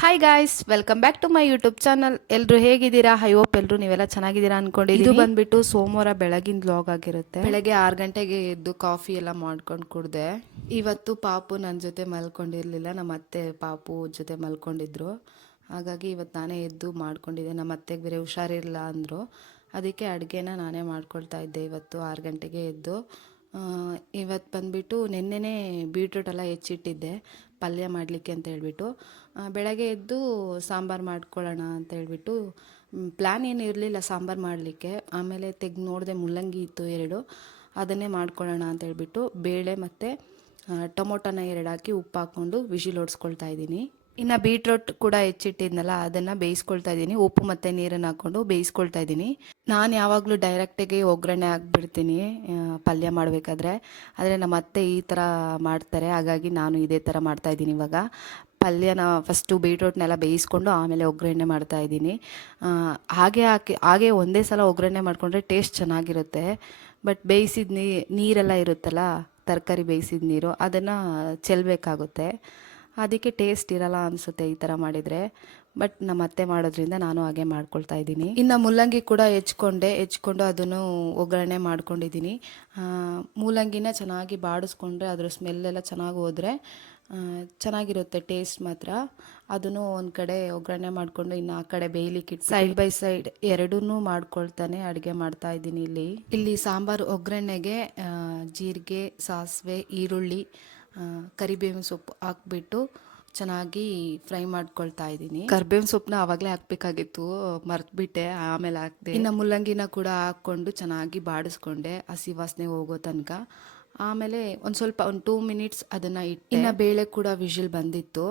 Hi guys welcome back to my YouTube channel ಎಲ್ಲರೂ ಹೇಗಿದ್ದೀರಾ? High hope ಎಲ್ಲರೂ ನೀವೆಲ್ಲ ಚೆನ್ನಾಗಿದ್ದೀರಾ ಅನ್ಕೊಂಡಿದ್ದೀನಿ ಇದು ಬಂದ್ಬಿಟ್ಟು ಸೋಮವಾರ ಬೆಳಗಿನ ಬ್ಲಾಗ್ ಆಗಿರುತ್ತೆ. ಬೆಳಗ್ಗೆ ಆರು ಗಂಟೆಗೆ ಎದ್ದು ಕಾಫಿ ಎಲ್ಲ ಮಾಡ್ಕೊಂಡು ಕುಡ್ದೆ. ಇವತ್ತು ಪಾಪು ನನ್ನ ಜೊತೆ ಮಲ್ಕೊಂಡಿರಲಿಲ್ಲ ನಮ್ಮ ಅತ್ತೆ ಪಾಪು ಜೊತೆ ಮಲ್ಕೊಂಡಿದ್ರು. ಹಾಗಾಗಿ ಇವತ್ತು ನಾನೇ ಎದ್ದು ಮಾಡ್ಕೊಂಡಿದ್ದೆ. ನಮ್ಮ ಅತ್ತೆಗೆ ಬೇರೆ ಹುಷಾರಿರಲಿಲ್ಲ ಅಂದರು. ಅದಕ್ಕೆ ಅಡುಗೆನ ನಾನೇ ಮಾಡ್ಕೊಳ್ತಾ ಇದ್ದೆ ಇವತ್ತು ಆರು ಗಂಟೆಗೆ ಎದ್ದು. ಇವತ್ತು ಬಂದುಬಿಟ್ಟು ನೆನ್ನೆನೇ ಬೀಟ್ರೂಟ್ ಎಲ್ಲ ಹೆಚ್ಚಿಟ್ಟಿದ್ದೆ. ಪಲ್ಯ ಮಾಡಲಿಕ್ಕೆ ಅಂತ ಹೇಳ್ಬಿಟ್ಟು ಬೆಳಗ್ಗೆ ಎದ್ದು ಸಾಂಬಾರು ಮಾಡ್ಕೊಳ್ಳೋಣ ಅಂತ ಹೇಳ್ಬಿಟ್ಟು ಪ್ಲ್ಯಾನ್ ಏನು ಇರಲಿಲ್ಲ ಸಾಂಬಾರು ಮಾಡಲಿಕ್ಕೆ. ಆಮೇಲೆ ತೆಗ್ದು ನೋಡಿದೆ ಮುಲ್ಲಂಗಿ ಇತ್ತು ಎರಡು, ಅದನ್ನೇ ಮಾಡ್ಕೊಳ್ಳೋಣ ಅಂತ ಹೇಳ್ಬಿಟ್ಟು, ಬೇಳೆ ಮತ್ತು ಟೊಮೊಟೊನ ಎರಡು ಹಾಕಿ ಉಪ್ಪು ಹಾಕ್ಕೊಂಡು ವಿಶಿಲ್ ಹೊಡ್ಸ್ಕೊಳ್ತಾ ಇದ್ದೀನಿ. ಇನ್ನು ಬೀಟ್ರೋಟ್ ಕೂಡ ಹೆಚ್ಚಿಟ್ಟಿದ್ನಲ್ಲ, ಅದನ್ನು ಬೇಯಿಸ್ಕೊಳ್ತಾ ಇದ್ದೀನಿ. ಉಪ್ಪು ಮತ್ತು ನೀರನ್ನು ಹಾಕ್ಕೊಂಡು ಬೇಯಿಸ್ಕೊಳ್ತಾ ಇದ್ದೀನಿ. ನಾನು ಯಾವಾಗಲೂ ಡೈರೆಕ್ಟಾಗಿ ಒಗ್ಗರಣೆ ಹಾಕ್ಬಿಡ್ತೀನಿ ಪಲ್ಯ ಮಾಡಬೇಕಾದ್ರೆ. ಆದರೆ ನಮ್ಮ ಅತ್ತೆ ಈ ಥರ ಮಾಡ್ತಾರೆ, ಹಾಗಾಗಿ ನಾನು ಇದೇ ಥರ ಮಾಡ್ತಾ ಇದ್ದೀನಿ ಇವಾಗ. ಪಲ್ಯನ ಫಸ್ಟು ಬೀಟ್ರೋಟ್ನೆಲ್ಲ ಬೇಯಿಸ್ಕೊಂಡು ಆಮೇಲೆ ಒಗ್ಗರಣೆ ಮಾಡ್ತಾ ಇದ್ದೀನಿ. ಹಾಗೆ ಹಾಕಿ, ಹಾಗೆ ಒಂದೇ ಸಲ ಒಗ್ಗರಣೆ ಮಾಡಿಕೊಂಡ್ರೆ ಟೇಸ್ಟ್ ಚೆನ್ನಾಗಿರುತ್ತೆ. ಬಟ್ ಬೇಯಿಸಿದ ನೀರೆಲ್ಲ ಇರುತ್ತಲ್ಲ, ತರಕಾರಿ ಬೇಯಿಸಿದ ನೀರು, ಅದನ್ನು ಚೆಲ್ಲಬೇಕಾಗುತ್ತೆ ಅದಕ್ಕೆ ಟೇಸ್ಟ್ ಇರಲ್ಲ ಅನಿಸುತ್ತೆ ಈ ಥರ ಮಾಡಿದರೆ. ಬಟ್ ನಮ್ಮ ಅತ್ತೆ ಮಾಡೋದ್ರಿಂದ ನಾನು ಹಾಗೆ ಮಾಡ್ಕೊಳ್ತಾ ಇದ್ದೀನಿ. ಇನ್ನು ಮೂಲಂಗಿ ಕೂಡ ಹೆಚ್ಕೊಂಡೆ ಹೆಚ್ಕೊಂಡು ಅದನ್ನು ಒಗ್ಗರಣೆ ಮಾಡ್ಕೊಂಡಿದ್ದೀನಿ. ಮೂಲಂಗಿನ ಚೆನ್ನಾಗಿ ಬಾಡಿಸ್ಕೊಂಡ್ರೆ ಅದ್ರ ಸ್ಮೆಲ್ಲೆಲ್ಲ ಚೆನ್ನಾಗಿ ಹೋದರೆ ಚೆನ್ನಾಗಿರುತ್ತೆ ಟೇಸ್ಟ್ ಮಾತ್ರ. ಅದನ್ನು ಒಂದು ಕಡೆ ಒಗ್ಗರಣೆ ಮಾಡಿಕೊಂಡು ಇನ್ನು ಆ ಕಡೆ ಬೇಯ್ಲಿಕ್ಕೆ ಸೈಡ್ ಬೈ ಸೈಡ್ ಎರಡೂ ಮಾಡ್ಕೊಳ್ತಾನೆ ಅಡುಗೆ ಮಾಡ್ತಾ ಇದ್ದೀನಿ ಇಲ್ಲಿ. ಇಲ್ಲಿ ಸಾಂಬಾರು ಒಗ್ಗರಣೆಗೆ ಜೀರಿಗೆ ಸಾಸಿವೆ ಈರುಳ್ಳಿ ಕರಿಬೇವಿನ ಸೊಪ್ಪು ಹಾಕ್ಬಿಟ್ಟು ಚೆನ್ನಾಗಿ ಫ್ರೈ ಮಾಡ್ಕೊಳ್ತಾ ಇದ್ದೀನಿ. ಕರ್ಬೇವಿನ ಸೊಪ್ಪನ್ನ ಆವಾಗಲೇ ಹಾಕ್ಬೇಕಾಗಿತ್ತು ಮರ್ತುಬಿಟ್ಟೆ ಆಮೇಲೆ ಹಾಕ್ದೆ. ಇನ್ನು ಮುಲ್ಲಂಗಿನ ಕೂಡ ಹಾಕ್ಕೊಂಡು ಚೆನ್ನಾಗಿ ಬಾಡಿಸ್ಕೊಂಡೆ ಹಸಿ ವಾಸನೆ ಹೋಗೋ ತನಕ. ಆಮೇಲೆ ಒಂದು ಸ್ವಲ್ಪ ಒಂದು ಟೂ ಮಿನಿಟ್ಸ್ ಅದನ್ನು ಇಟ್ಟು. ಇನ್ನು ಬೇಳೆ ಕೂಡ ವಿಷಲ್ ಬಂದಿತ್ತು.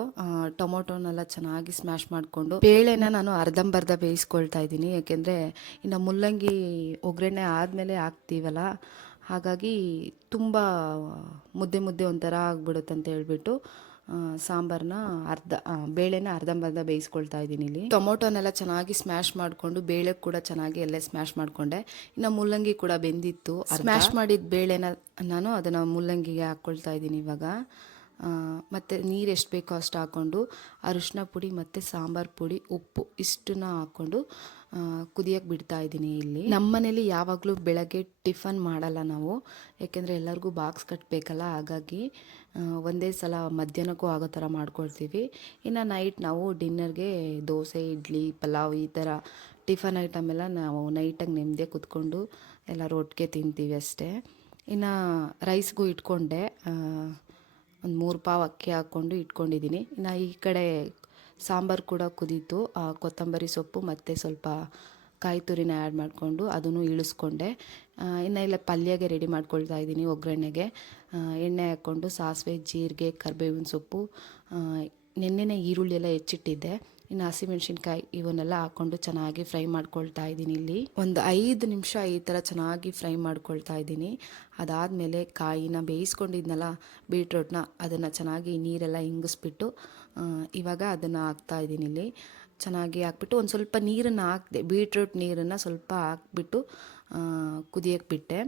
ಟೊಮೊಟೊನೆಲ್ಲ ಚೆನ್ನಾಗಿ ಸ್ಮ್ಯಾಶ್ ಮಾಡಿಕೊಂಡು. ಬೇಳೆನ ನಾನು ಅರ್ಧಂಬರ್ಧ ಬೇಯಿಸ್ಕೊಳ್ತಾ ಇದ್ದೀನಿ ಯಾಕೆಂದರೆ ಇನ್ನು ಮುಲ್ಲಂಗಿ ಒಗ್ಗರಣೆ ಆದಮೇಲೆ ಹಾಕ್ತೀವಲ್ಲ ಹಾಗಾಗಿ ತುಂಬ ಮುದ್ದೆ ಮುದ್ದೆ ಒಂಥರ ಆಗ್ಬಿಡುತ್ತೆ ಅಂತ ಹೇಳ್ಬಿಟ್ಟು ಸಾಂಬಾರನ್ನ ಅರ್ಧ ಬೇಳೆನ ಅರ್ಧಂಬರ್ಧ ಬೇಯಿಸ್ಕೊಳ್ತಾ ಇದ್ದೀನಿ ಇಲ್ಲಿ. ಟೊಮೊಟೊನೆಲ್ಲ ಚೆನ್ನಾಗಿ ಸ್ಮ್ಯಾಶ್ ಮಾಡಿಕೊಂಡು, ಬೇಳೆ ಕೂಡ ಚೆನ್ನಾಗಿ ಎಲ್ಲ ಸ್ಮ್ಯಾಶ್ ಮಾಡಿಕೊಂಡೆ. ಇನ್ನು ಮುಲ್ಲಂಗಿ ಕೂಡ ಬೆಂದಿತ್ತು ಸ್ಮ್ಯಾಶ್ ಮಾಡಿದ ಬೇಳೆನ ನಾನು ಅದನ್ನು ಮುಲ್ಲಂಗಿಗೆ ಹಾಕ್ಕೊಳ್ತಾ ಇದ್ದೀನಿ ಇವಾಗ. ಮತ್ತು ನೀರು ಎಷ್ಟು ಬೇಕೋ ಅಷ್ಟು ಹಾಕ್ಕೊಂಡು ಅರಿಶಿನ ಪುಡಿ ಮತ್ತು ಸಾಂಬಾರು ಪುಡಿ, ಉಪ್ಪು ಇಷ್ಟನ್ನ ಹಾಕ್ಕೊಂಡು ಕುದಿಯಕ್ಕೆ ಬಿಡ್ತಾ ಇದ್ದೀನಿ ಇಲ್ಲಿ. ನಮ್ಮ ಮನೇಲಿ ಯಾವಾಗಲೂ ಬೆಳಗ್ಗೆ ಟಿಫನ್ ಮಾಡಲ್ಲ ನಾವು. ಯಾಕೆಂದರೆ ಎಲ್ಲರಿಗೂ ಬಾಕ್ಸ್ ಕಟ್ಟಬೇಕಲ್ಲ ಹಾಗಾಗಿ ಒಂದೇ ಸಲ ಮಧ್ಯಾಹ್ನಕ್ಕೂ ಆಗೋ ಥರ ಮಾಡ್ಕೊಳ್ತೀವಿ. ಇನ್ನು ನೈಟ್ ನಾವು ಡಿನ್ನರ್ಗೆ ದೋಸೆ, ಇಡ್ಲಿ, ಪಲಾವ್ ಈ ಥರ ಟಿಫನ್ ಐಟಮ್ ಎಲ್ಲ ನಾವು ನೈಟಾಗಿ ನೆಮ್ಮದಿ ಕುತ್ಕೊಂಡು ಎಲ್ಲರೂ ಒಟ್ಟಿಗೆ ತಿಂತೀವಿ ಅಷ್ಟೇ. ಇನ್ನು ರೈಸ್ಗೂ ಇಟ್ಕೊಂಡೆ. ಒಂದು ಮೂರು ಪಾವು ಅಕ್ಕಿ ಹಾಕ್ಕೊಂಡು ಇಟ್ಕೊಂಡಿದ್ದೀನಿ. ಇನ್ನು ಈ ಕಡೆ ಸಾಂಬಾರು ಕೂಡ ಕುದೀತು ಕೊತ್ತಂಬರಿ ಸೊಪ್ಪು ಮತ್ತು ಸ್ವಲ್ಪ ಕಾಯಿ ತುರಿನ ಆ್ಯಡ್ ಮಾಡಿಕೊಂಡು ಅದನ್ನು ಇಳಿಸ್ಕೊಂಡೆ. ಇನ್ನು ಇಲ್ಲ ಪಲ್ಯಗೆ ರೆಡಿ ಮಾಡ್ಕೊಳ್ತಾ ಇದ್ದೀನಿ ಒಗ್ಗರಣೆಗೆ. ಎಣ್ಣೆ ಹಾಕ್ಕೊಂಡು ಸಾಸಿವೆ, ಜೀರಿಗೆ, ಕರಿಬೇವಿನ ಸೊಪ್ಪು ನೆನ್ನೆನೇ ಈರುಳ್ಳಿ ಎಲ್ಲ ಹೆಚ್ಚಿಟ್ಟಿದ್ದೆ. ಇನ್ನು ಹಸಿಮೆಣ್ಸಿನ್ಕಾಯಿ ಇವನ್ನೆಲ್ಲ ಹಾಕ್ಕೊಂಡು ಚೆನ್ನಾಗಿ ಫ್ರೈ ಮಾಡ್ಕೊಳ್ತಾ ಇದ್ದೀನಿ ಇಲ್ಲಿ. ಒಂದು ಐದು ನಿಮಿಷ ಈ ಥರ ಚೆನ್ನಾಗಿ ಫ್ರೈ ಮಾಡ್ಕೊಳ್ತಾ ಇದ್ದೀನಿ. ಅದಾದಮೇಲೆ ಕಾಯಿನ ಬೇಯಿಸ್ಕೊಂಡಿದ್ನಲ್ಲ ಬೀಟ್ರೋಟ್ನ ಅದನ್ನು ಚೆನ್ನಾಗಿ ನೀರೆಲ್ಲ ಇಂಗಿಸ್ಬಿಟ್ಟು ಇವಾಗ ಅದನ್ನು ಹಾಕ್ತಾ ಇದ್ದೀನಿ ಇಲ್ಲಿ. ಚೆನ್ನಾಗಿ ಹಾಕ್ಬಿಟ್ಟು ಒಂದು ಸ್ವಲ್ಪ ನೀರನ್ನು ಹಾಕಿದೆ, ಬೀಟ್ರೂಟ್ ನೀರನ್ನು ಸ್ವಲ್ಪ ಹಾಕ್ಬಿಟ್ಟು ಕುದಿಯಕ್ಕೆ ಬಿಟ್ಟೆ.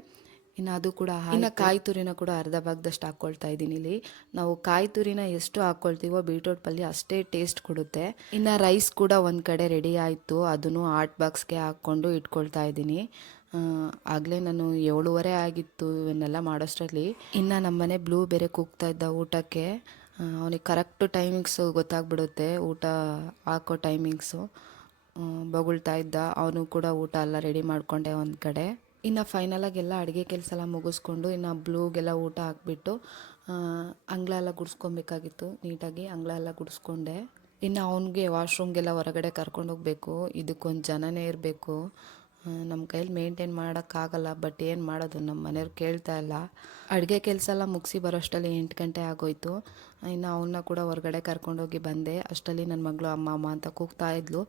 ಇನ್ನು ಅದು ಕೂಡ ಇನ್ನು ಕಾಯಿ ತುರಿನ ಕೂಡ ಅರ್ಧ ಭಾಗದಷ್ಟು ಹಾಕ್ಕೊಳ್ತಾ ಇದ್ದೀನಿ ಇಲ್ಲಿ. ನಾವು ಕಾಯಿ ತುರಿನ ಎಷ್ಟು ಹಾಕ್ಕೊಳ್ತೀವೋ ಬೀಟ್ರೂಟ್ ಪಲ್ಯ ಅಷ್ಟೇ ಟೇಸ್ಟ್ ಕೊಡುತ್ತೆ. ಇನ್ನು ರೈಸ್ ಕೂಡ ಒಂದು ಕಡೆ ರೆಡಿ ಆಯಿತು. ಅದನ್ನು ಆರ್ಟ್ ಬಾಕ್ಸ್ಗೆ ಹಾಕ್ಕೊಂಡು ಇಟ್ಕೊಳ್ತಾ ಇದ್ದೀನಿ. ಆಗಲೇ ನಾನು ಏಳುವರೆ ಆಗಿತ್ತು ಇವನ್ನೆಲ್ಲ ಮಾಡೋಷ್ಟರಲ್ಲಿ. ಇನ್ನು ನಮ್ಮನೆ ಬ್ಲೂ ಬೇರೆ ಕೂಗ್ತಾ ಇದ್ದ ಊಟಕ್ಕೆ. ಅವನಿಗೆ ಕರೆಕ್ಟ್ ಟೈಮಿಂಗ್ಸು ಗೊತ್ತಾಗ್ಬಿಡುತ್ತೆ ಊಟ ಹಾಕೋ ಟೈಮಿಂಗ್ಸು ಬೊಗಳ್ತಾ ಇದ್ದ ಅವನು ಕೂಡ ಊಟ ಎಲ್ಲ ರೆಡಿ ಮಾಡಿಕೊಂಡೆ ಒಂದು ಕಡೆ. ಇನ್ನು ಫೈನಲಾಗಿ ಎಲ್ಲ ಅಡುಗೆ ಕೆಲಸ ಎಲ್ಲ ಮುಗಿಸ್ಕೊಂಡು ಇನ್ನು ಬ್ಲೂಗೆಲ್ಲ ಊಟ ಹಾಕ್ಬಿಟ್ಟು ಆ, ಅಂಗಳ ಎಲ್ಲ ಗುಡಿಸ್ಕೊಬೇಕಾಗಿತ್ತು ನೀಟಾಗಿ ಅಂಗಳ ಎಲ್ಲ ಗುಡಿಸ್ಕೊಂಡೆ. ಇನ್ನು ಅವನಿಗೆ ವಾಶ್ರೂಮ್ಗೆಲ್ಲ ಹೊರಗಡೆ ಕರ್ಕೊಂಡು ಹೋಗಬೇಕು ಇದಕ್ಕೊಂದು ಜನನೇ ಇರಬೇಕು. ನಮ್ಮ ಕೈಯಲ್ಲಿ ಮೇಂಟೈನ್ ಮಾಡೋಕ್ಕಾಗಲ್ಲ ಬಟ್ ಏನು ಮಾಡೋದು? ನಮ್ಮ ಮನೆಯವ್ರು ಕೇಳ್ತಾ ಇಲ್ಲ. ಅಡುಗೆ ಕೆಲಸ ಎಲ್ಲ ಮುಗಿಸಿ ಬರೋಷ್ಟರಲ್ಲಿ ಎಂಟು ಗಂಟೆ ಆಗೋಯ್ತು. ಇನ್ನು ಅವನ್ನ ಕೂಡ ಹೊರಗಡೆ ಕರ್ಕೊಂಡೋಗಿ ಬಂದೆ. ಅಷ್ಟರಲ್ಲಿ ನನ್ನ ಮಗಳು ಅಮ್ಮ ಅಮ್ಮ ಅಂತ ಕೂಗ್ತಾ ಇದ್ಲು.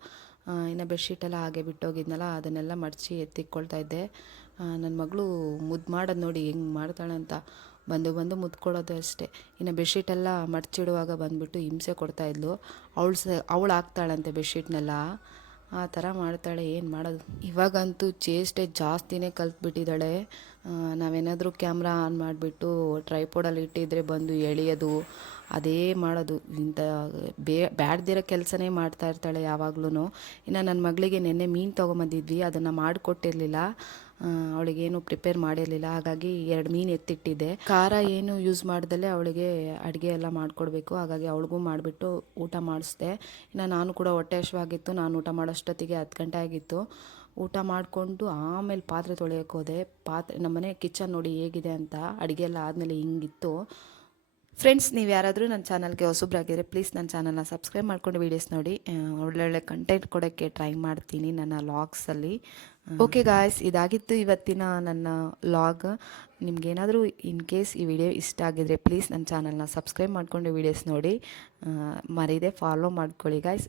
ಇನ್ನು ಬೆಡ್ಶೀಟೆಲ್ಲ ಹಾಗೆ ಬಿಟ್ಟೋಗಿದ್ನಲ್ಲ, ಅದನ್ನೆಲ್ಲ ಮಡಚಿ ಎತ್ತಿಕ್ಕೊಳ್ತಾ ಇದ್ದೆ. ನನ್ನ ಮಗಳು ಮುದ್ದು ಮಾಡೋದು ನೋಡಿ ಹೆಂಗೆ ಮಾಡ್ತಾಳೆ ಅಂತ. ಬಂದು ಬಂದು ಮುದ್ಕೊಳ್ಳೋದು ಅಷ್ಟೇ. ಇನ್ನು ಬೆಡ್ಶೀಟೆಲ್ಲ ಮಡಚಿಡುವಾಗ ಬಂದುಬಿಟ್ಟು ಹಿಂಸೆ ಕೊಡ್ತಾ ಇದ್ಲು. ಅವಳು ಸ, ಅವಳು ಹಾಕ್ತಾಳಂತೆ ಬೆಡ್ಶೀಟ್ನೆಲ್ಲ ಆ ಥರ ಮಾಡ್ತಾಳೆ, ಏನು ಮಾಡೋದು? ಇವಾಗಂತೂ ಚೇಷ್ಟೆ ಜಾಸ್ತಿನೇ ಕಲ್ತ್ಬಿಟ್ಟಿದ್ದಾಳೆ. ನಾವೇನಾದರೂ ಕ್ಯಾಮ್ರಾ ಆನ್ ಮಾಡಿಬಿಟ್ಟು ಟ್ರೈಪೋಡಲ್ಲಿ ಇಟ್ಟಿದ್ರೆ ಬಂದು ಎಳೆಯೋದು, ಅದೇ ಮಾಡೋದು. ಇಂಥ ಬೇ, ಬ್ಯಾಡ್ದಿರೋ ಕೆಲಸನೇ ಮಾಡ್ತಾ ಇರ್ತಾಳೆ ಯಾವಾಗ್ಲೂ ಇನ್ನು ನನ್ನ ಮಗಳಿಗೆ ನೆನ್ನೆ ಮೀನು ತೊಗೊಂಬಂದಿದ್ವಿ, ಅದನ್ನು ಮಾಡಿಕೊಟ್ಟಿರಲಿಲ್ಲ. ಅವಳಿಗೇನು ಪ್ರಿಪೇರ್ ಮಾಡಿರಲಿಲ್ಲ. ಹಾಗಾಗಿ ಎರಡು ಮೀನು ಎತ್ತಿಟ್ಟಿದ್ದೆ. ಖಾರ ಏನು ಯೂಸ್ ಮಾಡ್ದಲೇ ಅವಳಿಗೆ ಅಡುಗೆ ಎಲ್ಲ ಮಾಡಿಕೊಡ್ಬೇಕು. ಹಾಗಾಗಿ ಅವಳಿಗೂ ಮಾಡಿಬಿಟ್ಟು ಊಟ ಮಾಡಿಸ್ದೆ. ಇನ್ನು ನಾನು ಕೂಡ ಹೊಟ್ಟೆ ಹಶ್ವಾಗಿತ್ತು ನಾನು ಊಟ ಮಾಡೋಷ್ಟೊತ್ತಿಗೆ ಹತ್ತು ಗಂಟೆ ಆಗಿತ್ತು. ಊಟ ಮಾಡಿಕೊಂಡು ಆಮೇಲೆ ಪಾತ್ರೆ ತೊಳೆಯೋಕೆ ಹೋದೆ. ಪಾತ್ರೆ ನಮ್ಮನೆ ಕಿಚನ್ ನೋಡಿ ಹೇಗಿದೆ ಅಂತ ಅಡುಗೆ ಎಲ್ಲ ಆದಮೇಲೆ ಹಿಂಗಿತ್ತು. ಫ್ರೆಂಡ್ಸ್ ನೀವು ಯಾರಾದರೂ ನನ್ನ ಚಾನಲ್ಗೆ ಹೊಸಬ್ರಾಗಿದ್ದರೆ ಪ್ಲೀಸ್ ನನ್ನ ಚಾನಲ್ನ ಸಬ್ಸ್ಕ್ರೈಬ್ ಮಾಡ್ಕೊಂಡು ವೀಡಿಯೋಸ್ ನೋಡಿ. ಒಳ್ಳೊಳ್ಳೆ ಕಂಟೆಂಟ್ ಕೊಡೋಕ್ಕೆ ಟ್ರೈ ಮಾಡ್ತೀನಿ ನನ್ನ ಲಾಗ್ಸಲ್ಲಿ ಓಕೆ ಗಾಯ್ಸ್ ಇದಾಗಿತ್ತು ಇವತ್ತಿನ ನನ್ನ ಲಾಗ್ ನಿಮ್ಗೇನಾದರೂ ಇನ್ ಕೇಸ್ ಈ ವಿಡಿಯೋ ಇಷ್ಟ ಆಗಿದ್ರೆ ಪ್ಲೀಸ್ ನನ್ನ ಚಾನಲ್ನ ಸಬ್ಸ್ಕ್ರೈಬ್ ಮಾಡ್ಕೊಂಡು ವೀಡಿಯೋಸ್ ನೋಡಿ. ಮರೀದೆ ಫಾಲೋ ಮಾಡ್ಕೊಳ್ಳಿ ಗಾಯ್ಸ್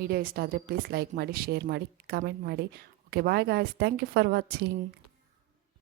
ವಿಡಿಯೋ ಇಷ್ಟ ಆದರೆ ಪ್ಲೀಸ್ ಲೈಕ್ ಮಾಡಿ ಶೇರ್ ಮಾಡಿ ಕಮೆಂಟ್ ಮಾಡಿ. Okay bye guys thank you for watching